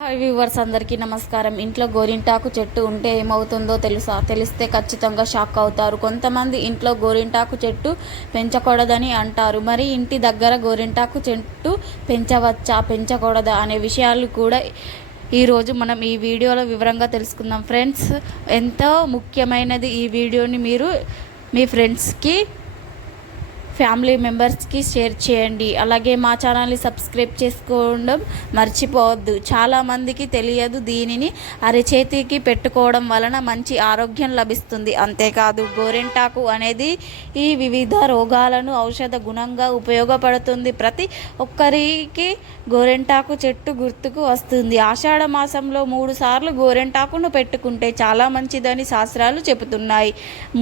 Hi viewers అందరికీ నమస్కారం. ఇంట్లో గోరింటాకు చెట్టు ఉంటే ఏమవుతుందో తెలుసా? తెలిస్తే ఖచ్చితంగా షాక్ అవుతారు. కొంతమంది ఇంట్లో గోరింటాకు చెట్టు పెంచకూడదని అంటారు. మరి ఇంటి దగ్గర గోరింటాకు చెట్టు పెంచవచ్చా? పెంచకూడదా? అనే విషయాలు కూడా ఈరోజు మనం ఈ వీడియోలో వివరంగా తెలుసుకుందాం. ఫ్రెండ్స్ ఎంతో ముఖ్యమైనది ఈ వీడియోని మీరు మీ ఫ్రెండ్స్కి ఫ్యామిలీ మెంబర్స్కి షేర్ చేయండి. అలాగే మా ఛానల్ని సబ్స్క్రైబ్ చేసుకోవడం మర్చిపోవద్దు. చాలామందికి తెలియదు దీనిని అరచేతికి పెట్టుకోవడం వలన మంచి ఆరోగ్యం లభిస్తుంది. అంతేకాదు గోరెంటాకు అనేది ఈ వివిధ రోగాలను ఔషధ గుణంగా ఉపయోగపడుతుంది. ప్రతి ఒక్కరికి గోరెంటాకు చెట్టు గుర్తుకు వస్తుంది. ఆషాఢ మాసంలో మూడు సార్లు గోరెంటాకును పెట్టుకుంటే చాలా మంచిదని శాస్త్రాలు చెబుతున్నాయి.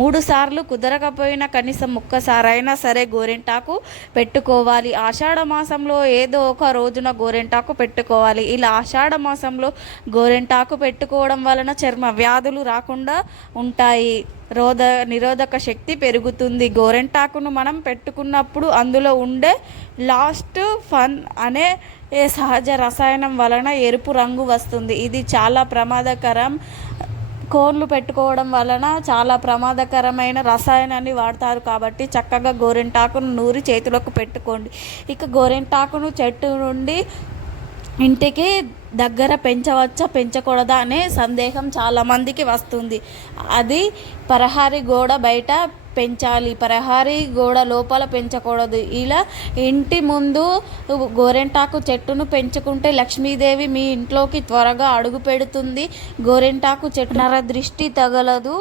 మూడు సార్లు కుదరకపోయినా కనీసం ఒక్కసారైనా సరే గోరింటాకు పెట్టుకోవాలి. ఆషాఢ మాసంలో ఏదో ఒక రోజున గోరింటాకు పెట్టుకోవాలి. ఇలా ఆషాఢ మాసంలో గోరింటాకు పెట్టుకోవడం వలన చర్మ వ్యాధులు రాకుండా ఉంటాయి. రోధ నిరోధక శక్తి పెరుగుతుంది. గోరెంటాకును మనం పెట్టుకున్నప్పుడు అందులో ఉండే లాస్ట్ ఫన్ అనే ఏ సహజ రసాయనం వలన ఎరుపు రంగు వస్తుంది. ఇది చాలా ప్రమాదకరం. కోన్లు పెట్టుకోవడం వలన చాలా ప్రమాదకరమైన రసాయనాన్ని వాడతారు కాబట్టి చక్కగా గోరింటాకును నూరి చేతిలోకి పెట్టుకోండి. ఇక గోరింటాకును చెట్టు నుండి ఇంటికి దగ్గర పెంచవచ్చా పెంచకూడదా అనే సందేహం చాలామందికి వస్తుంది. అది పరహారి గోడ బయట పెంచాలి. ప్రహరీ గోడ లోపల పెంచకూడదు. ఇలా ఇంటి ముందు గోరెంటాకు చెట్టును పెంచుకుంటే లక్ష్మీదేవి మీ ఇంట్లోకి త్వరగా అడుగు పెడుతుంది. గోరెంటాకు చెట్టు నర దృష్టి తగలదు.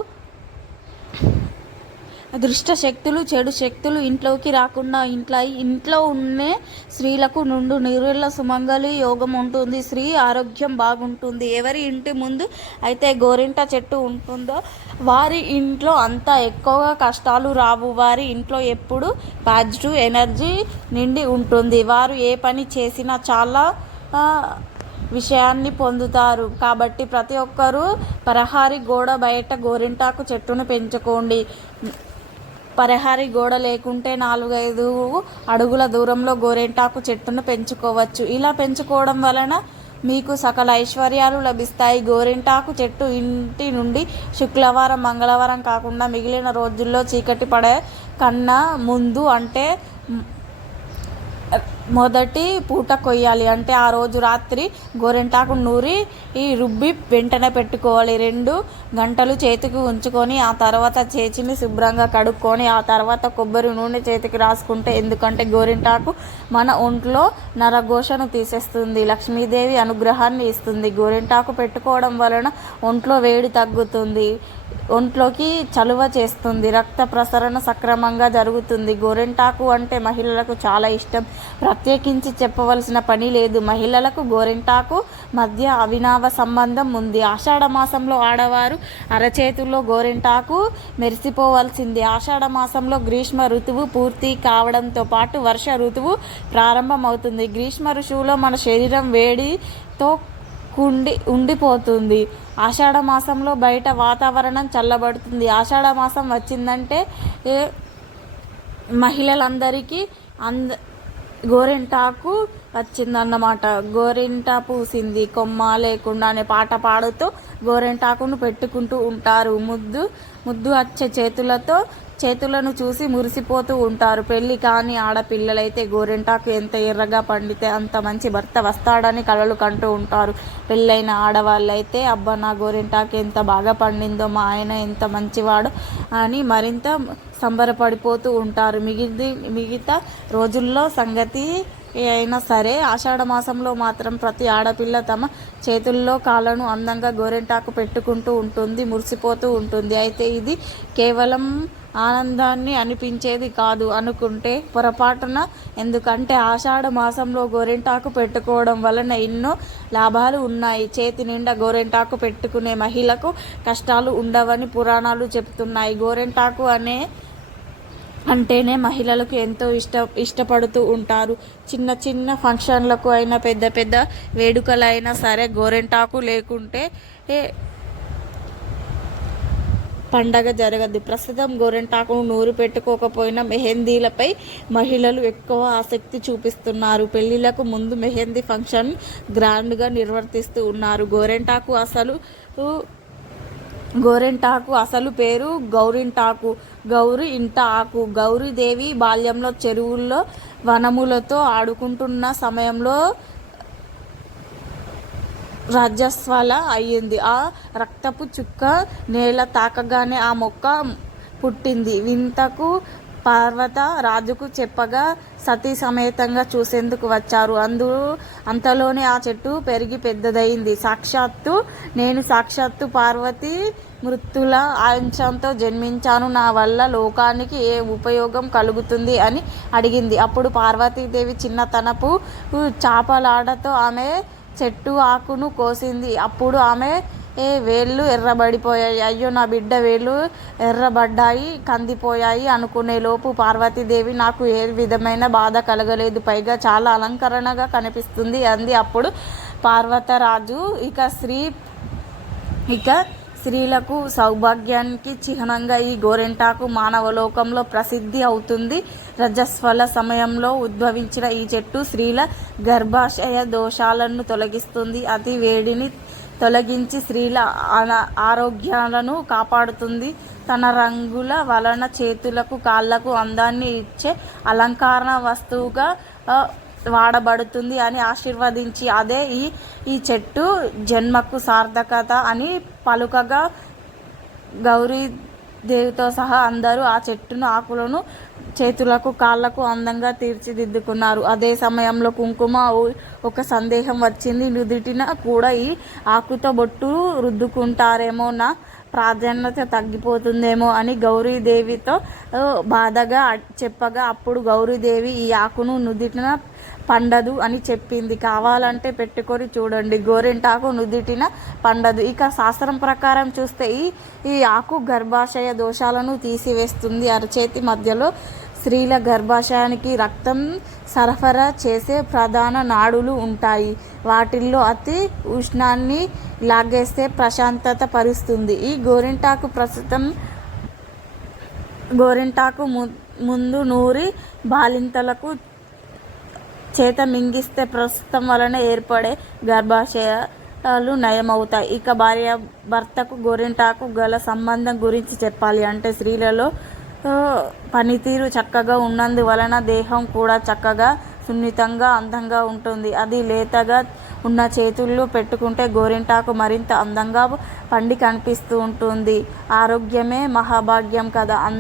దుష్ట శక్తులు చెడు శక్తులు ఇంట్లోకి రాకుండా ఇంట్లో ఇంట్లో ఉండే స్త్రీలకు నుండు నిరుల సుమంగళి యోగం ఉంటుంది. స్త్రీ ఆరోగ్యం బాగుంటుంది. ఎవరి ఇంటి ముందు అయితే గోరింట చెట్టు ఉంటుందో వారి ఇంట్లో అంత ఎక్కువగా కష్టాలు రావు. వారి ఇంట్లో ఎప్పుడు పాజిటివ్ ఎనర్జీ నిండి ఉంటుంది. వారు ఏ పని చేసినా చాలా విషయాన్ని పొందుతారు. కాబట్టి ప్రతి ఒక్కరూ పరహారి గోడ బయట గోరింటాకు చెట్టును పెంచుకోండి. పరహారి గోడ లేకుంటే నాలుగైదు అడుగుల దూరంలో గోరెంటాకు చెట్టును పెంచుకోవచ్చు. ఇలా పెంచుకోవడం వలన మీకు సకల ఐశ్వర్యాలు లభిస్తాయి. గోరింటాకు చెట్టు ఇంటి నుండి శుక్రవారం మంగళవారం కాకుండా మిగిలిన రోజుల్లో చీకటి పడే కన్నా ముందు అంటే మొదటి పూట కొయ్యాలి. అంటే ఆ రోజు రాత్రి గోరెంటాకు నూరి ఈ రుబ్బి వెంటనే పెట్టుకోవాలి. రెండు గంటలు చేతికి ఉంచుకొని ఆ తర్వాత చేతిని శుభ్రంగా కడుక్కొని ఆ తర్వాత కొబ్బరి నూనె చేతికి రాసుకుంటే ఎందుకంటే గోరింటాకు మన ఒంట్లో నరఘోషను తీసేస్తుంది. లక్ష్మీదేవి అనుగ్రహాన్ని ఇస్తుంది. గోరింటాకు పెట్టుకోవడం వలన ఒంట్లో వేడి తగ్గుతుంది. ఒంట్లోకి చలువ చేస్తుంది. రక్త ప్రసరణ సక్రమంగా జరుగుతుంది. గోరింటాకు అంటే మహిళలకు చాలా ఇష్టం. ప్రత్యేకించి చెప్పవలసిన పని లేదు. మహిళలకు గోరింటాకు మధ్య అవినావ సంబంధం ఉంది. ఆషాఢ మాసంలో ఆడవారు అరచేతుల్లో గోరింటాకు మెరిసిపోవాల్సింది. ఆషాఢ మాసంలో గ్రీష్మ ఋతువు పూర్తి కావడంతో పాటు వర్ష ఋతువు ప్రారంభమవుతుంది. గ్రీష్మ ఋతువులో మన శరీరం వేడితో కుండి ఉండిపోతుంది. ఆషాఢ మాసంలో బయట వాతావరణం చల్లబడుతుంది. ఆషాఢ మాసం వచ్చిందంటే మహిళలందరికీ అంద గోరింటాకు వచ్చిందన్నమాట. గోరింట పూసింది కొమ్మ లేకుండా అనే పాట పాడుతూ గోరింటాకును పెట్టుకుంటూ ఉంటారు. ముద్దు ముద్దు వచ్చే చేతులతో చేతులను చూసి మురిసిపోతూ ఉంటారు. పెళ్ళి కాని ఆడపిల్లలైతే గోరింటాకు ఎంత ఎర్రగా పండితే అంత మంచి భర్త వస్తాడని కలలు కంటూ ఉంటారు. పెళ్ళైన ఆడవాళ్ళైతే అబ్బా నా గోరింటాకు ఎంత బాగా పండిందో మా ఆయన ఎంత మంచివాడు అని మరింత సంబరపడిపోతూ ఉంటారు. మిగిలి మిగతా రోజుల్లో సంగతి అయినా సరే ఆషాఢ మాసంలో మాత్రం ప్రతి ఆడపిల్ల తమ చేతుల్లో కాళ్ళను అందంగా గోరెంటాకు పెట్టుకుంటూ ఉంటుంది మురిసిపోతూ ఉంటుంది. అయితే ఇది కేవలం ఆనందాన్ని అనిపించేది కాదు అనుకుంటే పొరపాటున. ఎందుకంటే ఆషాఢ మాసంలో గోరింటాకు పెట్టుకోవడం వలన ఎన్నో లాభాలు ఉన్నాయి. చేతి నిండా గోరెంటాకు పెట్టుకునే మహిళకు కష్టాలు ఉండవని పురాణాలు చెప్తున్నాయి. గోరెంటాకు అనే అంటేనే మహిళలకు ఎంతో ఇష్ట ఇష్టపడుతూ ఉంటారు. చిన్న చిన్న ఫంక్షన్లకు అయినా పెద్ద పెద్ద వేడుకలైనా సరే గోరెంటాకు లేకుంటే ఏ పండగ జరగదు ప్రస్తుతం గోరెంటాకును నూరు పెట్టుకోకపోయినా మెహందీలపై మహిళలు ఎక్కువ ఆసక్తి చూపిస్తున్నారు. పెళ్ళిలకు ముందు మెహందీ ఫంక్షన్ గ్రాండ్గా నిర్వర్తిస్తూ ఉన్నారు. గోరెంటాకు అసలు గోరెంటాకు అసలు పేరు గౌరింటాకు. గౌరి ఇంట ఆకు. గౌరీదేవి బాల్యంలో చెరువుల్లో వనములతో ఆడుకుంటున్న సమయంలో రజస్వల అయ్యింది. ఆ రక్తపు చుక్క నేల తాకగానే ఆ మొక్క పుట్టింది. వింతకు పార్వత రాజుకు చెప్పగా సతీ సమేతంగా చూసేందుకు వచ్చారు. అందు అంతలోనే ఆ చెట్టు పెరిగి పెద్దదైంది సాక్షాత్తు నేను సాక్షాత్తు పార్వతి మృత్యుల అంశంతో జన్మించాను. నా వల్ల లోకానికి ఏ ఉపయోగం కలుగుతుంది అని అడిగింది. అప్పుడు పార్వతీదేవి చిన్నతనపు చాపలాడతో ఆమె చెట్టు ఆకును కోసింది. అప్పుడు ఆమె ఏ వేళ్ళు ఎర్రబడిపోయాయి. అయ్యో నా బిడ్డ వేళ్ళు ఎర్రబడ్డాయి కందిపోయాయి అనుకునే లోపు పార్వతీదేవి నాకు ఏ విధమైన బాధ కలగలేదు. పైగా చాలా అలంకరణగా కనిపిస్తుంది అంది. అప్పుడు పార్వతరాజు ఇక స్త్రీ ఇక స్త్రీలకు సౌభాగ్యానికి చిహ్నంగా ఈ గోరెంటాకు మానవలోకంలో ప్రసిద్ధి అవుతుంది. రజస్వల సమయంలో ఉద్భవించిన ఈ చెట్టు స్త్రీల గర్భాశయ దోషాలను తొలగిస్తుంది. అతి వేడిని తొలగించి స్త్రీల ఆరోగ్యాలను కాపాడుతుంది. తన రంగుల వలన చేతులకు కాళ్ళకు అందాన్ని ఇచ్చే అలంకరణ వస్తువుగా వాడబడుతుంది అని ఆశీర్వదించి అదే ఈ ఈ చెట్టు జన్మకు సార్థకత అని పలుకగా గౌరీ దేవితో సహా అందరూ ఆ చెట్టును ఆకులను చేతులకు కాళ్ళకు అందంగా తీర్చిదిద్దుకున్నారు. అదే సమయంలో కుంకుమ ఒక సందేహం వచ్చింది. నుదుటిన కూడా ఈ ఆకుతో బొట్టు రుద్దుకుంటారేమో నా ప్రాధాన్యత తగ్గిపోతుందేమో అని గౌరీదేవితో బాధగా చెప్పగా అప్పుడు గౌరీదేవి ఈ ఆకును నుదిటిన పండదు అని చెప్పింది. కావాలంటే పెట్టుకొని చూడండి. గోరింటాకు నుదిటిన పండదు. ఇక శాస్త్రం ప్రకారం చూస్తే ఈ ఈ ఆకు గర్భాశయ దోషాలను తీసివేస్తుంది. అరచేతి మధ్యలో స్త్రీల గర్భాశయానికి రక్తం సరఫరా చేసే ప్రధాన నాడులు ఉంటాయి. వాటిల్లో అతి ఉష్ణాన్ని లాగేస్తే ప్రశాంతత పరుస్తుంది. ఈ గోరింటాకు ప్రస్తుతం గోరింటాకు ముందు నూరి బాలింతలకు చేత మింగిస్తే ప్రస్తుతం వలన ఏర్పడే గర్భాశయాలు నయమవుతాయి. ఇక భార్య భర్తకు గోరింటాకు గల సంబంధం గురించి చెప్పాలి అంటే స్త్రీలలో పనితీరు చక్కగా ఉన్నందువలన దేహం కూడా చక్కగా సున్నితంగా అందంగా ఉంటుంది. అది లేతగా ఉన్న చేతుల్లో పెట్టుకుంటే గోరింటాకు మరింత అందంగా పండి కనిపిస్తూ ఉంటుంది. ఆరోగ్యమే మహాభాగ్యం కదా. అం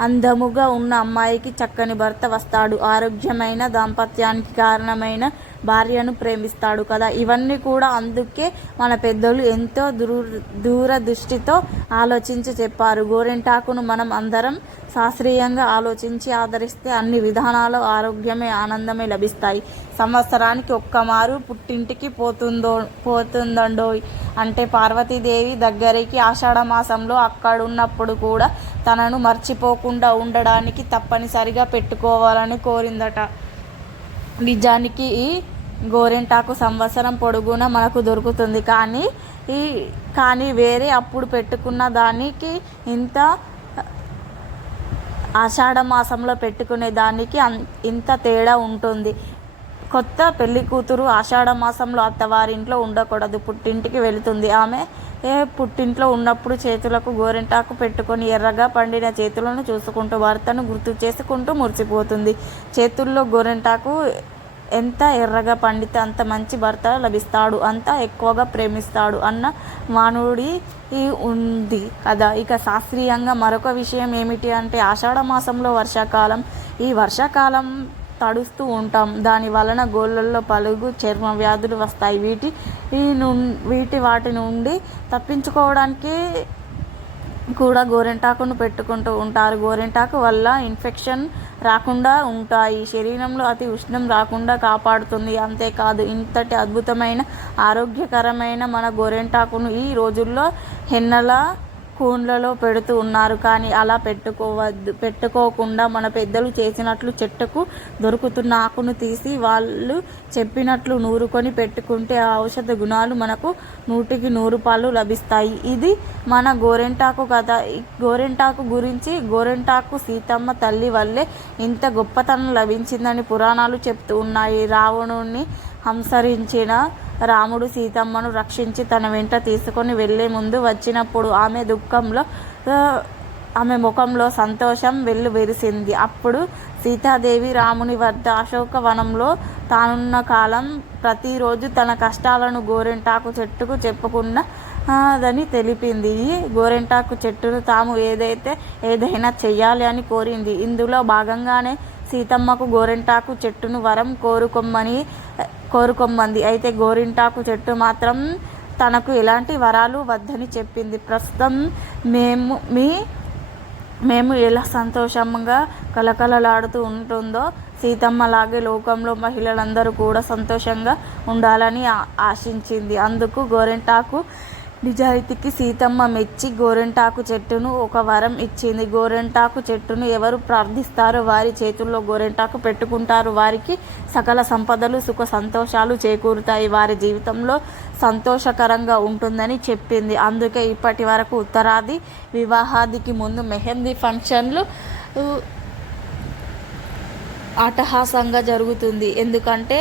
అందముగా ఉన్న అమ్మాయికి చక్కని భర్త వస్తాడు. ఆరోగ్యమైన దాంపత్యానికి కారణమైన భార్యను ప్రేమిస్తాడు కదా. ఇవన్నీ కూడా అందుకే మన పెద్దలు ఎంతో దూర దూరదృష్టితో ఆలోచించి చెప్పారు. గోరింటాకును మనం అందరం శాస్త్రీయంగా ఆలోచించి ఆదరిస్తే అన్ని విధానాలు ఆరోగ్యమే ఆనందమే లభిస్తాయి. సంవత్సరానికి ఒక్కమారు పుట్టింటికి పోతుందో పోతుందండో అంటే పార్వతీదేవి దగ్గరికి ఆషాఢ మాసంలో అక్కడున్నప్పుడు కూడా తనను మర్చిపోకుండా ఉండడానికి తప్పనిసరిగా పెట్టుకోవాలని కోరిందట. నిజానికి ఈ గోరింటాకు సంవత్సరం పొడుగునా మనకు దొరుకుతుంది. కానీ ఈ కానీ వేరే అప్పుడు పెట్టుకున్న దానికి ఇంత ఆషాఢ మాసంలో పెట్టుకునే దానికి ఇంత తేడా ఉంటుంది. కొత్త పెళ్ళి కూతురు ఆషాఢ మాసంలో అత్తవారింట్లో ఉండకూడదు. పుట్టింటికి వెళుతుంది. ఆమె ఏ పుట్టింట్లో ఉన్నప్పుడు చేతులకు గోరింటాకు పెట్టుకొని ఎర్రగా పండిన చేతులను చూసుకుంటూ భర్తను గుర్తు చేసుకుంటూ మురిసిపోతుంది. చేతుల్లో గోరింటాకు ఎంత ఎర్రగా పండితే అంత మంచి భర్త లభిస్తాడు అంత ఎక్కువగా ప్రేమిస్తాడు అన్న మానవుడి ఉంది కదా. ఇక శాస్త్రీయంగా మరొక విషయం ఏమిటి అంటే ఆషాఢ మాసంలో వర్షాకాలం ఈ వర్షాకాలం తడుస్తూ ఉంటాం. దాని వలన గోళ్ళల్లో పలుగు చర్మ వ్యాధులు వస్తాయి. వీటి వీటి వాటి నుండి తప్పించుకోవడానికి కూడా గోరింటాకును పెట్టుకుంటూ ఉంటారు. గోరింటాకు వల్ల ఇన్ఫెక్షన్ రాకుండా ఉంటాయి. శరీరంలో అతి ఉష్ణం రాకుండా కాపాడుతుంది. అంతేకాదు ఇంతటి అద్భుతమైన ఆరోగ్యకరమైన మన గోరింటాకును ఈ రోజుల్లో హెన్నలా కూన్లలో పెడుతూ ఉన్నారు. కానీ అలా పెట్టుకోవద్దు పెట్టుకోకుండా మన పెద్దలు చేసినట్లు చెట్టుకు దొరుకుతున్న ఆకును తీసి వాళ్ళు చెప్పినట్లు నూరుకొని పెట్టుకుంటే ఆ ఔషధ గుణాలు మనకు నూటికి నూరు పాలు లభిస్తాయి. ఇది మన గోరెంటాకు కథ గోరెంటాకు గురించి గోరెంటాకు సీతమ్మ తల్లి వల్లే ఇంత గొప్పతనం లభించిందని పురాణాలు చెప్తూ ఉన్నాయి. రావణుణ్ణి హంసరించిన రాముడు సీతమ్మను రక్షించి తన వెంట తీసుకొని వెళ్ళే ముందు వచ్చినప్పుడు ఆమె దుఃఖంలో ఆమె ముఖంలో సంతోషం వెల్లువెరిసింది అప్పుడు సీతాదేవి రాముని వద్ద అశోకవనంలో తానున్న కాలం ప్రతిరోజు తన కష్టాలను గోరెంటాకు చెట్టుకు చెప్పుకున్న దని తెలిపింది. ఈ గోరెంటాకు చెట్టును తాము ఏదైతే ఏదైనా చెయ్యాలి అని కోరింది. ఇందులో భాగంగానే సీతమ్మకు గోరెంటాకు చెట్టును వరం కోరుకొమ్మని కోరుకొమ్మంది. అయితే గోరింటాకు చెట్టు మాత్రం తనకు ఎలాంటి వరాలు వద్దని చెప్పింది. ప్రస్తుతం మేము మీ మేము ఎలా సంతోషంగా కలకలలాడుతూ ఉంటుందో సీతమ్మలాగే లోకంలో మహిళలందరూ కూడా సంతోషంగా ఉండాలని ఆశించింది. అందుకు గోరింటాకు నిజాయితీకి సీతమ్మ మెచ్చి గోరెంటాకు చెట్టును ఒక వరం ఇచ్చింది. గోరెంటాకు చెట్టును ఎవరు ప్రార్థిస్తారో వారి చేతుల్లో గోరెంటాకు పెట్టుకుంటారు. వారికి సకల సంపదలు సుఖ సంతోషాలు చేకూరుతాయి. వారి జీవితంలో సంతోషకరంగా ఉంటుందని చెప్పింది. అందుకే ఇప్పటి వరకు ఉత్తరాది వివాహాదికి ముందు మెహందీ ఫంక్షన్లు అటహాసంగా జరుగుతుంది. ఎందుకంటే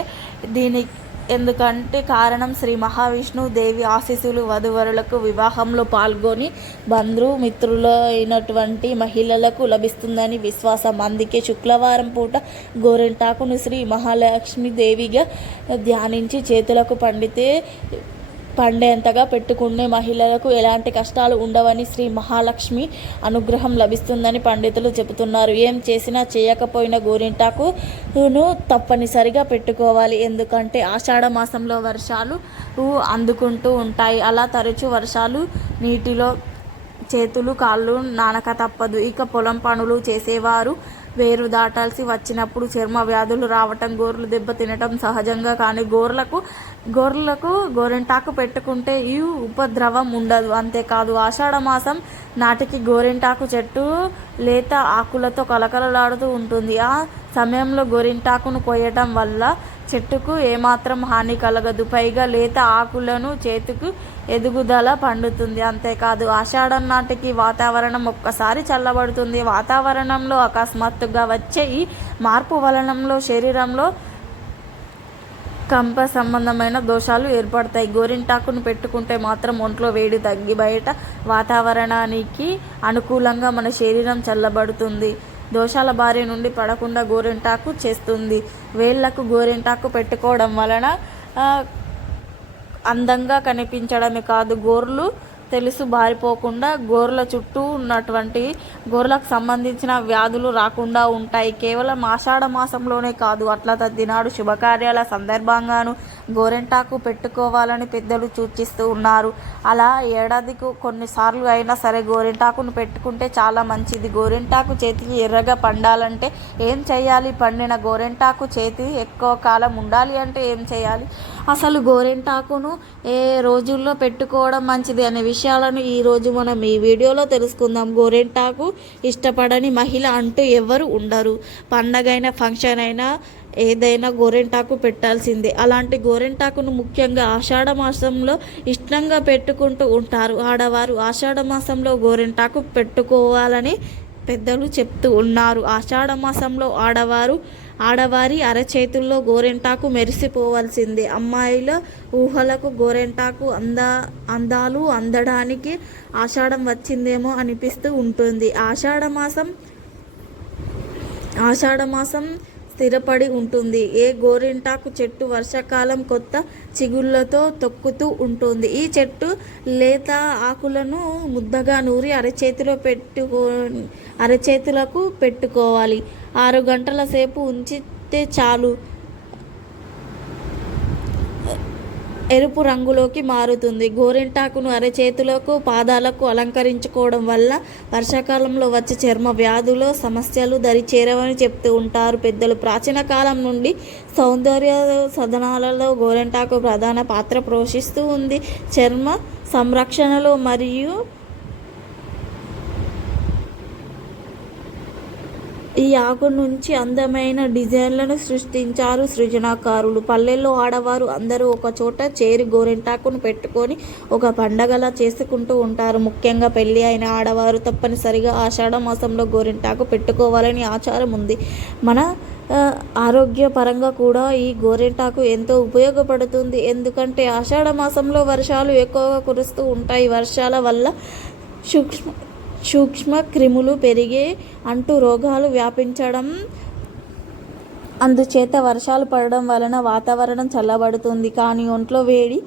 దీని ఎందుకంటే కారణం శ్రీ మహావిష్ణువు దేవి ఆశీస్సులు వధువరులకు వివాహంలో పాల్గొని బంధు మిత్రులు అయినటువంటి మహిళలకు లభిస్తుందని విశ్వాసం. అందుకే శుక్రవారం పూట గోరెంటాకును శ్రీ మహాలక్ష్మి దేవిగా ధ్యానించి చేతులకు పండితే పండేంతగా పెట్టుకునే మహిళలకు ఎలాంటి కష్టాలు ఉండవని శ్రీ మహాలక్ష్మి అనుగ్రహం లభిస్తుందని పండితులు చెబుతున్నారు. ఏం చేసినా చేయకపోయిన గోరింటాకును తప్పనిసరిగా పెట్టుకోవాలి. ఎందుకంటే ఆషాఢ మాసంలో వర్షాలు అందుకుంటూ ఉంటాయి. అలా తరచూ వర్షాలు నీటిలో చేతులు కాళ్ళు నానక తప్పదు. ఇక పొలం పనులు చేసేవారు వేరు దాటాల్సి వచ్చినప్పుడు చర్మ వ్యాధులు రావటం గోర్లు దెబ్బ తినటం సహజంగా కానీ గోర్లకు గోర్లకు గోరెంటాకు పెట్టుకుంటే ఈ ఉపద్రవం ఉండదు. అంతేకాదు ఆషాఢ మాసం నాటికి గోరింటాకు చెట్టు లేత ఆకులతో కలకలలాడుతూ ఉంటుంది. ఆ సమయంలో గోరింటాకును కోయటం వల్ల చెట్టుకు ఏమాత్రం హాని కలగదు. పైగా లేత ఆకులను చేతికి ఎదుగుదల పండుతుంది. అంతేకాదు ఆషాఢం నాటికి వాతావరణం ఒక్కసారి చల్లబడుతుంది. వాతావరణంలో అకస్మాత్తుగా వచ్చే ఈ మార్పు వలనంలో శరీరంలో కంప సంబంధమైన దోషాలు ఏర్పడతాయి. గోరింటాకును పెట్టుకుంటే మాత్రం ఒంట్లో వేడి తగ్గి బయట వాతావరణానికి అనుకూలంగా మన శరీరం చల్లబడుతుంది. దోషాల బారి నుండి పడకుండా గోరింటాకు చేస్తుంది. వేళ్ళకు గోరింటాకు పెట్టుకోవడం వలన అందంగా కనిపించడమే కాదు గోర్లు తెలుసు బారిపోకుండా గోర్ల చుట్టూ ఉన్నటువంటి గోర్లకు సంబంధించిన వ్యాధులు రాకుండా ఉంటాయి. కేవలం ఆషాఢ మాసంలోనే కాదు అట్లా తద్దినాడు శుభకార్యాల సందర్భంగాను గోరెంటాకు పెట్టుకోవాలని పెద్దలు సూచిస్తూ ఉన్నారు. అలా ఏడాదికి కొన్నిసార్లు అయినా సరే గోరెంటాకును పెట్టుకుంటే చాలా మంచిది. గోరెంటాకు చేతికి ఎర్రగా పండాలంటే ఏం చేయాలి? పండిన గోరెంటాకు చేతి ఎక్కువ కాలం ఉండాలి అంటే ఏం చేయాలి? అసలు గోరెంటాకును ఏ రోజుల్లో పెట్టుకోవడం మంచిది అనే విషయాలను ఈరోజు మనం ఈ వీడియోలో తెలుసుకుందాం. గోరెంటాకు ఇష్టపడని మహిళ అంటూ ఎవరు ఉండరు. పండగైనా ఫంక్షన్ అయినా ఏదైనా గోరెంటాకు పెట్టాల్సిందే. అలాంటి గోరెంటాకును ముఖ్యంగా ఆషాఢ మాసంలో ఇష్టంగా పెట్టుకుంటూ ఉంటారు. ఆడవారు ఆషాఢ మాసంలో గోరెంటాకు పెట్టుకోవాలని పెద్దలు చెప్తూ ఉన్నారు. ఆషాఢ మాసంలో ఆడవారు ఆడవారి అరచేతుల్లో గోరెంటాకు మెరిసిపోవాల్సిందే. అమ్మాయిల ఊహలకు గోరెంటాకు అంద అందాలు అందడానికి ఆషాఢం వచ్చిందేమో అనిపిస్తూ ఉంటుంది. ఆషాఢ మాసం ఆషాఢ మాసం స్థిరపడి ఉంటుంది. ఏ గోరింటాకు చెట్టు వర్షాకాలం కొత్త చిగుళ్ళతో తొక్కుతూ ఉంటుంది. ఈ చెట్టు లేత ఆకులను ముద్దగా నూరి అరచేతిలో పెట్టుకో అరచేతులకు పెట్టుకోవాలి. ఆరు గంటల సేపు ఉంచితే చాలు. ఎరుపు రంగులోకి మారుతుంది. గోరింటాకును అరచేతులకు పాదాలకు అలంకరించుకోవడం వల్ల వర్షాకాలంలో వచ్చే చర్మ వ్యాధులు సమస్యలు దరి చేరవని చెప్తూ ఉంటారు పెద్దలు. ప్రాచీన కాలం నుండి సౌందర్య సదనాలలో గోరింటాకు ప్రధాన పాత్ర పోషిస్తూ ఉంది. చర్మ సంరక్షణలో మరియు ఈ ఆకు నుంచి అందమైన డిజైన్లను సృష్టించారు సృజనాకారులు. పల్లెల్లో ఆడవారు అందరూ ఒక చోట చేరి గోరింటాకును పెట్టుకొని ఒక పండగలా చేసుకుంటూ ఉంటారు. ముఖ్యంగా పెళ్ళి అయిన ఆడవారు తప్పనిసరిగా ఆషాఢ మాసంలో గోరింటాకు పెట్టుకోవాలని ఆచారం ఉంది. మన ఆరోగ్యపరంగా కూడా ఈ గోరింటాకు ఎంతో ఉపయోగపడుతుంది. ఎందుకంటే ఆషాఢ మాసంలో వర్షాలు ఎక్కువగా కురుస్తూ ఉంటాయి. వర్షాల వల్ల సూక్ష్మ సూక్ష్మ క్రిములు పెరిగే అంటూ రోగాలు వ్యాపించడం అందుచేత వర్షాలు పడడం వలన వాతావరణం చల్లబడుతుంది. కానీ ఒంట్లో వేడి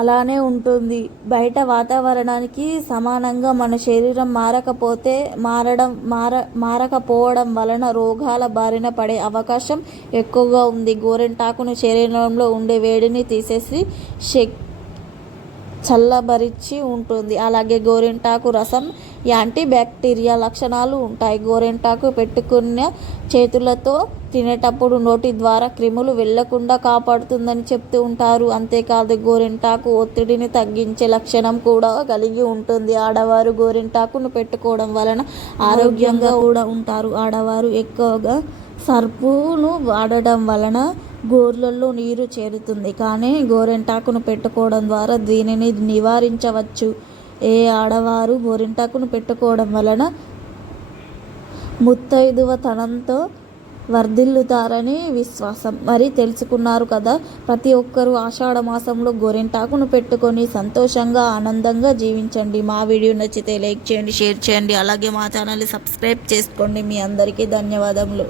అలానే ఉంటుంది. బయట వాతావరణానికి సమానంగా మన శరీరం మారకపోతే మారడం మార మారకపోవడం వలన రోగాల బారిన పడే అవకాశం ఎక్కువగా ఉంది. గోరెంటాకును శరీరంలో ఉండే వేడిని తీసేసి శక్ చల్లబరిచి ఉంటుంది. అలాగే గోరింటాకు రసం యాంటీ బ్యాక్టీరియా లక్షణాలు ఉంటాయి. గోరింటాకు పెట్టుకున్న చేతులతో తినేటప్పుడు నోటి ద్వారా క్రిములు వెళ్ళకుండా కాపాడుతుందని చెప్తూ ఉంటారు. అంతేకాదు గోరింటాకు ఒత్తిడిని తగ్గించే లక్షణం కూడా కలిగి ఉంటుంది. ఆడవారు గోరింటాకును పెట్టుకోవడం వలన ఆరోగ్యంగా కూడా ఉంటారు. ఆడవారు ఎక్కువగా సర్పును వాడడం వలన గోర్లలో నీరు చేరుతుంది. కానీ గోరింటాకును పెట్టుకోవడం ద్వారా దీనిని నివారించవచ్చు. ఏ ఆడవారు గోరింటాకును పెట్టుకోవడం వలన ముత్తైదువ తనంతో వర్ధిల్లుతారని విశ్వాసం. మరి తెలుసుకున్నారు కదా ప్రతి ఒక్కరూ ఆషాఢ మాసంలో గోరింటాకును పెట్టుకొని సంతోషంగా ఆనందంగా జీవించండి. మా వీడియో నచ్చితే లైక్ చేయండి షేర్ చేయండి. అలాగే మా ఛానల్ని సబ్స్క్రైబ్ చేసుకోండి. మీ అందరికీ ధన్యవాదములు.